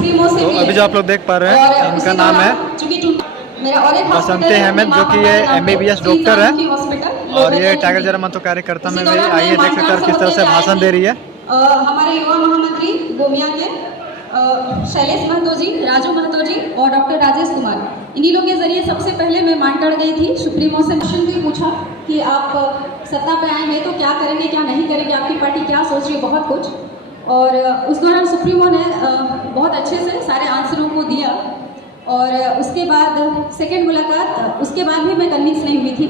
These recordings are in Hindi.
सुप्रीमो से तो अभी जो आप लोग देख पा रहे हैं इनका नाम है बसंती अहमद, जो कि ये MBBS डॉक्टर है और ये टाइगर जरा मंच कार्यकर्ता में भी आइए देख सकते हैं किस तरह से भाषण दे रही है। हमारे युवा महामंत्री गोमिया के शैलेश महतो जी, राजू महतो जी और डॉक्टर राजेश कुमार, इन्हीं लोगों के जरिए सबसे पहले मैं मांगटड़ गई थी। सुप्रीमो से क्वेश्चन भी पूछा कि आप सत्ता पे आए हैं तो क्या करेंगे क्या नहीं करेंगे, आपकी पार्टी क्या सोच रही है, बहुत कुछ। और उस दौरान सुप्रीमो ने बहुत अच्छे से सारे आंसरों को दिया। और उसके बाद सेकेंड मुलाकात, उसके बाद भी मैं कन्विंस नहीं हुई थी।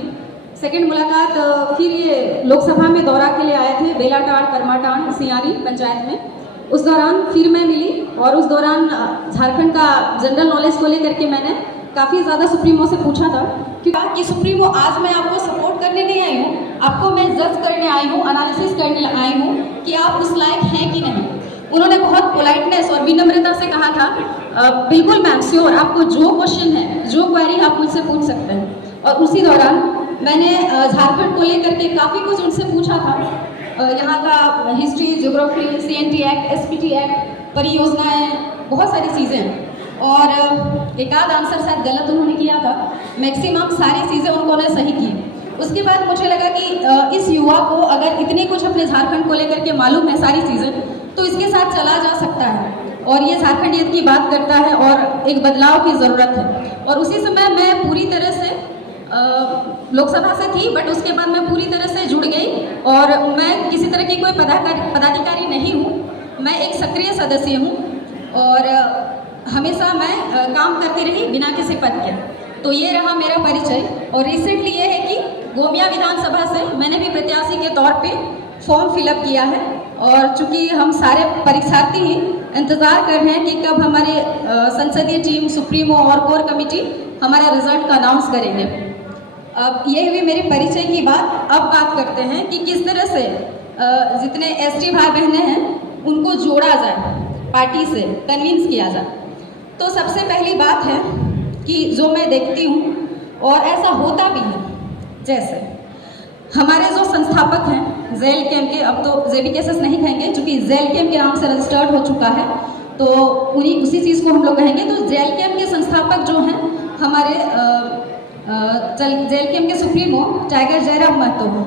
सेकेंड मुलाकात फिर ये लोकसभा में दौरा के लिए आए थे, बेलाटाड़ करमाटाड़ सियारी पंचायत में। उस दौरान फिर मैं मिली और उस दौरान झारखंड का जनरल नॉलेज को लेकर के मैंने काफ़ी ज़्यादा सुप्रीमो से पूछा था कि सुप्रीमो आज मैं आपको सपोर्ट करने नहीं आई हूँ, आपको मैं जज करने आई हूँ, एनालिसिस करने आई हूँ कि आप उस लायक हैं कि नहीं। उन्होंने बहुत पोलाइटनेस और विनम्रता से कहा था बिल्कुल मैम श्योर, आपको जो क्वेश्चन है, जो क्वेरी आप मुझसे पूछ सकते हैं। और उसी दौरान मैंने झारखंड को लेकर के काफ़ी कुछ उनसे पूछा था, यहाँ का history, geography, CNT act, SPT act, परियोजनाएं, बहुत सारी चीज़ें। और एक आध आंसर शायद गलत उन्होंने किया था, मैक्सिमम सारी चीज़ें उन्होंने सही की। उसके बाद मुझे लगा कि इस युवा को अगर इतनी कुछ अपने झारखंड को लेकर के मालूम है सारी चीज़ें, तो इसके साथ चला जा सकता है और ये झारखंडियत की बात करता है और एक बदलाव की ज़रूरत है। और उसी समय मैं पूरी तरह से लोकसभा से थी, बट उसके बाद मैं पूरी तरह से जुड़ गई और मैं किसी तरह की कोई पदाधिकारी नहीं हूँ, मैं एक सक्रिय सदस्य हूँ और हमेशा मैं काम करती रही बिना किसी पद के। तो ये रहा मेरा परिचय। और रिसेंटली ये है कि गोमिया विधानसभा से मैंने भी प्रत्याशी के तौर पे फॉर्म फिलअप किया है और चूंकि हम सारे परीक्षार्थी ही इंतज़ार कर रहे हैं कि कब हमारे संसदीय टीम, सुप्रीमो और कोर कमेटी हमारे रिजल्ट का अनाउंस करेंगे। अब ये हुई मेरी परिचय की बात। अब बात करते हैं कि किस तरह से जितने ST भाई बहनें हैं उनको जोड़ा जाए, पार्टी से कन्विंस किया जाए। तो सबसे पहली बात है कि जो मैं देखती हूँ और ऐसा होता भी है, जैसे हमारे जो संस्थापक हैं JLKM के, अब तो JBKSS नहीं कहेंगे क्योंकि JLKM के नाम से रजिस्टर्ड हो चुका है, तो उन्हीं उसी चीज़ को हम लोग कहेंगे। तो JLKM के संस्थापक जो हैं हमारे JLKM के सुप्रीमो टाइगर जयराम महतो हैं।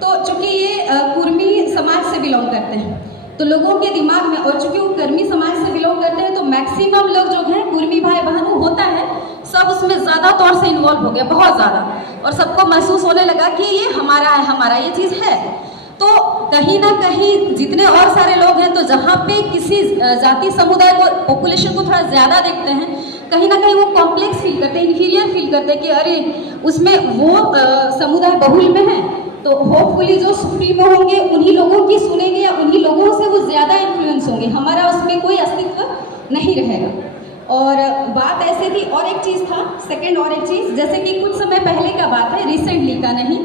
तो चूँकि ये कुर्मी समाज से बिलोंग करते हैं, तो लोगों के दिमाग में, और चूँकि वो कर्मी समाज से बिलोंग करते हैं, तो मैक्सिमम लोग जो हैं कुर्मी भाई बहन होता है, सब उसमें ज़्यादा तौर से इन्वॉल्व हो गया, बहुत ज़्यादा, और सबको महसूस होने लगा कि ये हमारा है, हमारा ये चीज़ है। तो कहीं ना कहीं जितने और सारे लोग हैं, तो जहाँ पे किसी जाति समुदाय को, पॉपुलेशन को थोड़ा ज़्यादा देखते हैं, कहीं ना कहीं वो कॉम्प्लेक्स फील करते हैं, इन्फीरियर फील करते हैं कि अरे उसमें वो समुदाय बहुल में है, तो होपफुली जो सुप्रीमो होंगे उन्हीं लोगों की सुनेंगे या उन्हीं लोगों से वो ज़्यादा इन्फ्लुएंस होंगे, हमारा उसमें कोई अस्तित्व नहीं रहेगा। और बात ऐसे थी। और एक चीज़ था, सेकंड और एक चीज़, जैसे कि कुछ समय पहले का बात है, रिसेंटली का नहीं,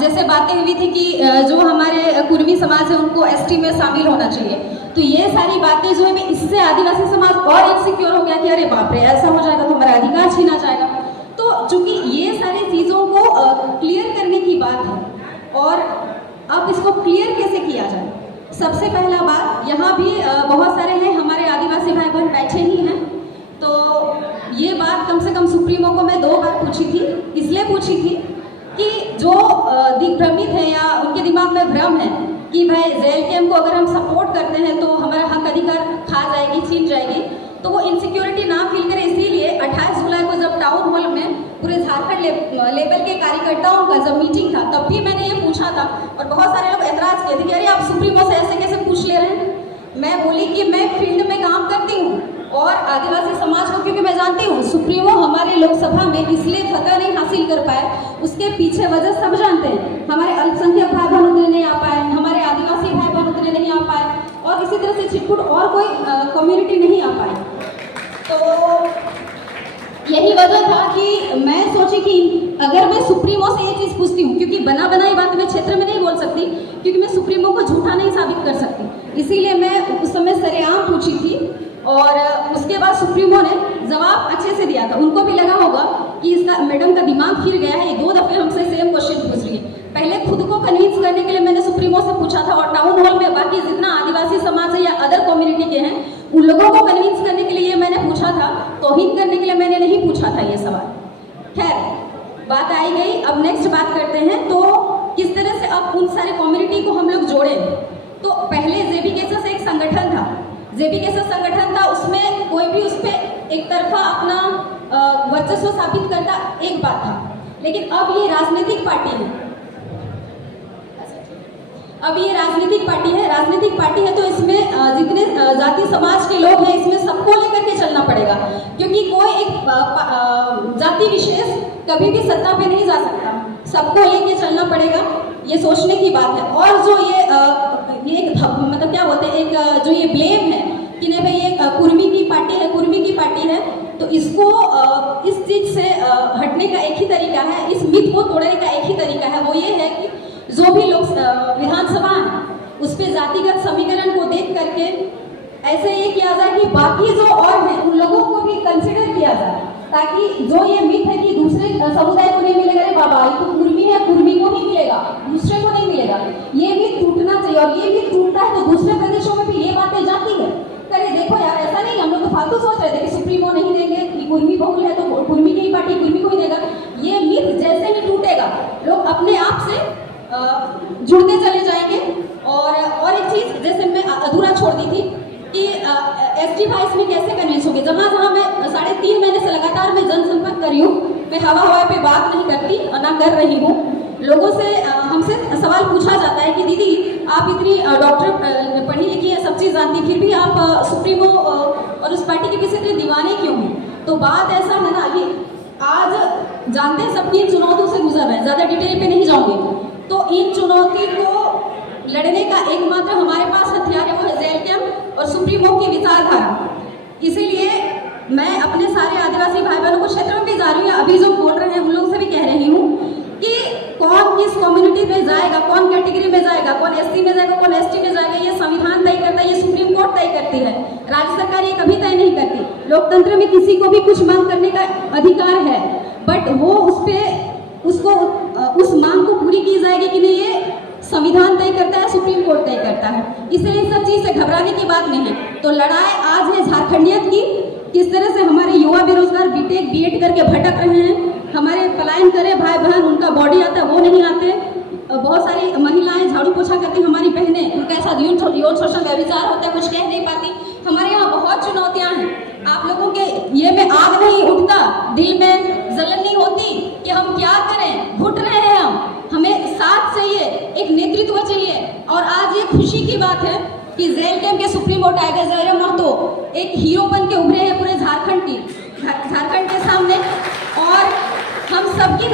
जैसे बातें हुई थी कि जो हमारे कुर्मी समाज है उनको ST में शामिल होना चाहिए। तो ये सारी बातें जो है, इससे आदिवासी समाज और इनसिक्योर हो गया कि अरे बाप रे ऐसा हो जाएगा तो हमारा अधिकार छीना जाएगा। तो चूंकि ये सारी चीज़ों को क्लियर करने की बात है, और अब इसको क्लियर कैसे किया जाए। सबसे पहला बात, यहाँ भी बहुत सारे हैं हमारे आदिवासी भाई बहन बैठे ही हैं, तो ये बात कम से कम सुप्रीमो को मैं 2 बार पूछी थी। इसलिए पूछी थी कि जो दिग्भ्रमित है या उनके दिमाग में भ्रम है कि भाई JLKM को अगर हम सपोर्ट करते हैं तो हमारा हक अधिकार खा जाएगी, छीन जाएगी, तो वो इनसिक्योरिटी ना फील करें। इसीलिए 28 जुलाई को जब टाउन हॉल में पूरे झारखंड लेवल के कार्यकर्ताओं का जब मीटिंग था, तब भी मैंने ये पूछा था और बहुत सारे लोग ऐतराज़ किए थे कि अरे आप सुप्रीमो से ऐसे कैसे पूछ ले रहे हैं। मैं बोली कि मैं फील्ड में काम करती हूँ और आदिवासी समाज को, क्योंकि मैं जानती हूँ सुप्रीमो हमारे लोकसभा में इसलिए फतह नहीं हासिल कर पाए, उसके पीछे वजह सब जानते हैं। हमारे अल्पसंख्यक भाई बहन उतने नहीं आ पाए, हमारे आदिवासी भाई बहन उतने नहीं आ पाए, और इसी तरह से छिटपुट और कोई कम्युनिटी नहीं आ पाई। तो यही वजह था कि मैं सोची कि अगर मैं सुप्रीमो से ये चीज़ पूछती हूँ, क्योंकि बना बनाई बात मैं क्षेत्र में नहीं बोल सकती, क्योंकि मैं सुप्रीमो को झूठा नहीं साबित कर सकती, इसीलिए मैं उस समय सरेआम पूछी थी। और उसके बाद सुप्रीमो ने जवाब अच्छे से दिया था। उनको भी लगा होगा कि इसका मैडम का दिमाग फिर गया है, ये 2 दफ़े हमसे सेम क्वेश्चन पूछ रही है। पहले खुद को कन्विंस करने के लिए मैंने सुप्रीमो से पूछा था, और टाउन हॉल में बाकी जितना आदिवासी समाज है या अदर कम्युनिटी के हैं उन लोगों को कन्विंस करने के लिए ये मैंने पूछा था, तौहीन करने के लिए मैंने नहीं पूछा था ये सवाल। खैर, बात आई गई। अब नेक्स्ट बात करते हैं, तो किस तरह से अब उन सारे कम्युनिटी को हम लोग जोड़े। तो पहले जेबी केसेस एक संगठन था, जेबी केसेस संगठन था, उसमें कोई भी उस पर एक तरफा अपना वर्चस्व साबित करता एक बात था। लेकिन अब ये राजनीतिक पार्टी है, अब ये राजनीतिक पार्टी है, तो इसमें जितने जाति समाज के लोग हैं इसमें सबको लेकर के चलना पड़ेगा, क्योंकि कोई एक जाति विशेष कभी भी सत्ता पे नहीं जा सकता, सबको लेके चलना पड़ेगा, ये सोचने की बात है। और जो ये एक मतलब क्या बोलते हैं, एक जो ये ब्लेम है कि नहीं भाई ये कुर्मी की पार्टी है, तो इसको इस चीज से हटने का एक ही तरीका है, इस मिथ को तोड़ने का एक ही तरीका है, वो ये है कि जो भी लोग विधानसभा है उस पर जातिगत समीकरण को देख करके ऐसे ये किया जाए कि बाकी जो और हैं उन लोगों को भी कंसिडर किया जाए, ताकि जो ये मिथ है कि दूसरे समुदाय को नहीं मिलेगा, अरे बाबा ये तो कुर्मी है, कुर्मी को ही मिलेगा, दूसरे को नहीं मिलेगा, ये मिथ टूटना चाहिए। और ये मिथ टूटता है तो दूसरे प्रदेशों में भी ये बातें जाती है, अरे देखो यार ऐसा नहीं, हम लोग तो फालतू सोच रहे थे कि सुप्रीमो नहीं देंगे, कि कुर्मी बहुल है तो कुर्मी की ही पार्टी कुर्मी को ही देगा। ये मिथ जैसे ही टूटेगा लोग अपने आप से जुड़ते चले जाएंगे। और एक चीज जैसे मैं अधूरा छोड़ दी थी कि एसटी भाई इसमें कैसे कन्विंस होगी। जहाँ मैं 3.5 महीने से लगातार मैं जनसंपर्क कर रही हूँ, मैं हवा पे बात नहीं करती और ना कर रही हूँ। लोगों से हमसे सवाल पूछा जाता है कि दीदी आप इतनी डॉक्टर पढ़ी लिखी है, सब चीज़ जानती, फिर भी आप सुप्रीमो और उस पार्टी के पीछे इतने दीवाने क्यों हैं। तो बात ऐसा है ना कि आज जानते हैं सबकी चुनौतियों से गुजर रहे हैं, ज़्यादा डिटेल पे नहीं जाऊँगी। तो इन चुनौती को लड़ने का एकमात्र हमारे पास हथियार है, वो है जेल कैंप और सुप्रीमो की विचारधारा। इसीलिए मैं अपने सारे आदिवासी भाई बहनों को क्षेत्र में भी जा रही हूँ, अभी जो बोल रहे हैं उन लोगों से भी कह रही हूँ कि कौन किस कम्युनिटी में जाएगा, कौन कैटेगरी में जाएगा, कौन एससी में जाएगा, कौन एसटी में जाएगा, ये संविधान तय करता है, ये सुप्रीम कोर्ट तय करती है, राज्य सरकार ये कभी तय नहीं करती। लोकतंत्र में किसी को भी कुछ मांग करने का अधिकार है, बट वो उस मांग को पूरी की जाएगी कि नहीं, ये संविधान तय करता है, सुप्रीम कोर्ट तय करता है। इसलिए सब चीज से घबराने की बात नहीं है। तो लड़ाई आज है झारखंडियत की, किस तरह से हमारे युवा बेरोजगार बीटेक बीएड करके भटक रहे हैं, हमारे पलायन करे भाई बहन, उनका बॉडी आता है वो नहीं आते, बहुत सारी महिलाएं झाड़ू पोछा करती, हमारी बहनें, उनका ऐसा यौन शोषण व्यभिचार होता है, कुछ कह नहीं पाती। हमारे यहाँ बहुत चुनौतियां हैं। आप लोगों के ये में आग नहीं उठता, दिल में जलन नहीं होती कि हम क्या करें, घुट रहे हैं हमें साथ चाहिए, एक नेतृत्व चाहिए। और आज ये खुशी की बात है कि जेल कैंप के सुप्रीमो टाइगर जयराम महतो एक हीरो बन के उभरे हैं पूरे झारखंड के सामने। और हम सबकी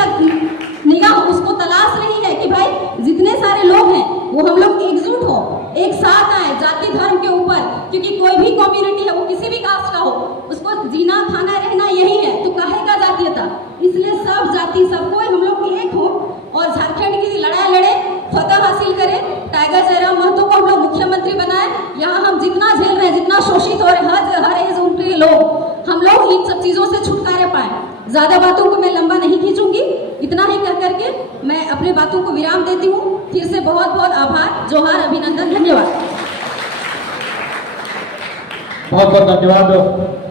निगाह उसको तलाश रही है कि भाई जितने सारे लोग हैं वो हम लोग एकजुट हो, एक साथ आए जाति धर्म के ऊपर, क्योंकि कोई भी कम्युनिटी है वो किसी भी कास्ट का हो, उसको जीना खाना रहना यही है, तो काहे का जातीयता। इसलिए सब जाति सबको हम लोग एक हो और झारखंड की लड़ाई लड़े, फतह हासिल करें, टाइगर जयराम महतो को हम लोग मुख्यमंत्री बनाए। यहाँ हम जितना झेल रहे हैं, जितना शोषित हो रहे हैं, हर एज उनके लोग, हम लोग इन सब चीजों से छुटकारे पाए। ज्यादा बातों को मैं लंबा नहीं खींचूंगी, इतना ही कर करके मैं अपने बातों को विराम देती हूँ। फिर से बहुत बहुत आभार, जोहार, अभिनंदन, धन्यवाद। बहुत बहुत धन्यवाद।